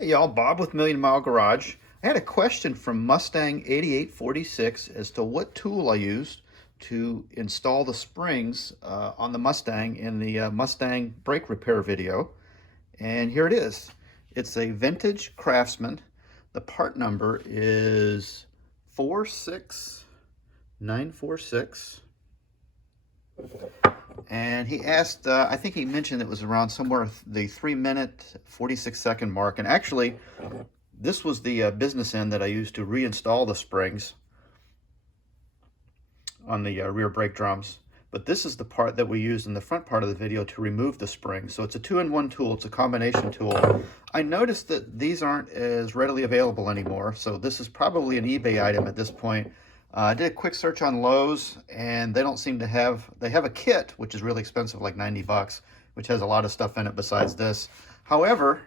Hey y'all, Bob with Million Mile Garage. I had a question from Mustang 8846 as to what tool I used to install the springs on the Mustang in the Mustang brake repair video. And here it is. It's a vintage Craftsman. The part number is 46946. And he asked, I think he mentioned it was around somewhere the 3-minute, 46-second mark. And actually, this was the business end that I used to reinstall the springs on the rear brake drums. But this is the part that we used in the front part of the video to remove the springs. So it's a 2-in-1 tool. It's a combination tool. I noticed that these aren't as readily available anymore. So this is probably an eBay item at this point. I did a quick search on Lowe's, and they don't seem to have, they have a kit, which is really expensive, like 90 bucks, which has a lot of stuff in it besides this. However,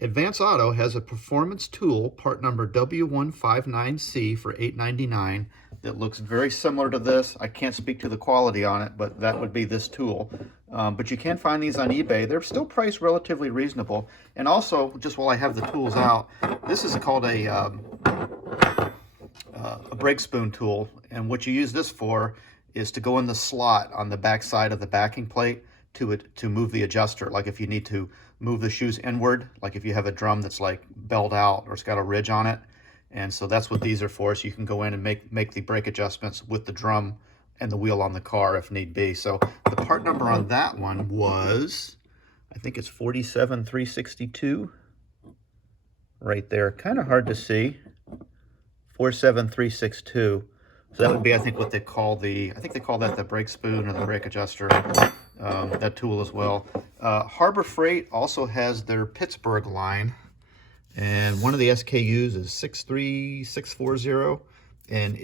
Advance Auto has a performance tool, part number W159C for $8.99, that looks very similar to this. I can't speak to the quality on it, but that would be this tool. But you can find these on eBay. They're still priced relatively reasonable. And also, just while I have the tools out, this is called a Brak Spoon tool, and what you use this for is to go in the slot on the back side of the backing plate to move the adjuster. Like if you need to move the shoes inward, like if you have a drum that's like belled out or it's got a ridge on it. And so that's what these are for, so you can go in and make the brake adjustments with the drum and the wheel on the car if need be. So the part number on that one was, I think it's 47362 right there. Kind of hard to see. 47362. So that would be, I think, what they call I think they call that the brake spoon or the brake adjuster, that tool as well. Harbor Freight also has their Pittsburgh line, and one of the SKUs is 63640, and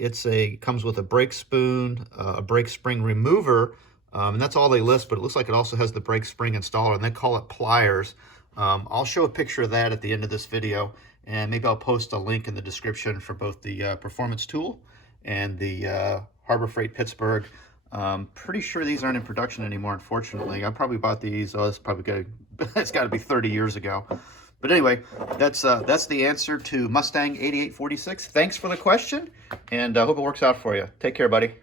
comes with a brake spoon, a brake spring remover, and that's all they list, but it looks like it also has the brake spring installer, and they call it pliers. I'll show a picture of that at the end of this video, and maybe I'll post a link in the description for both the performance tool and the Harbor Freight Pittsburgh. Pretty sure these aren't in production anymore, unfortunately. I probably bought these, it's got to be 30 years ago. But anyway, that's the answer to Mustang 8846. Thanks for the question, and I hope it works out for you. Take care, buddy.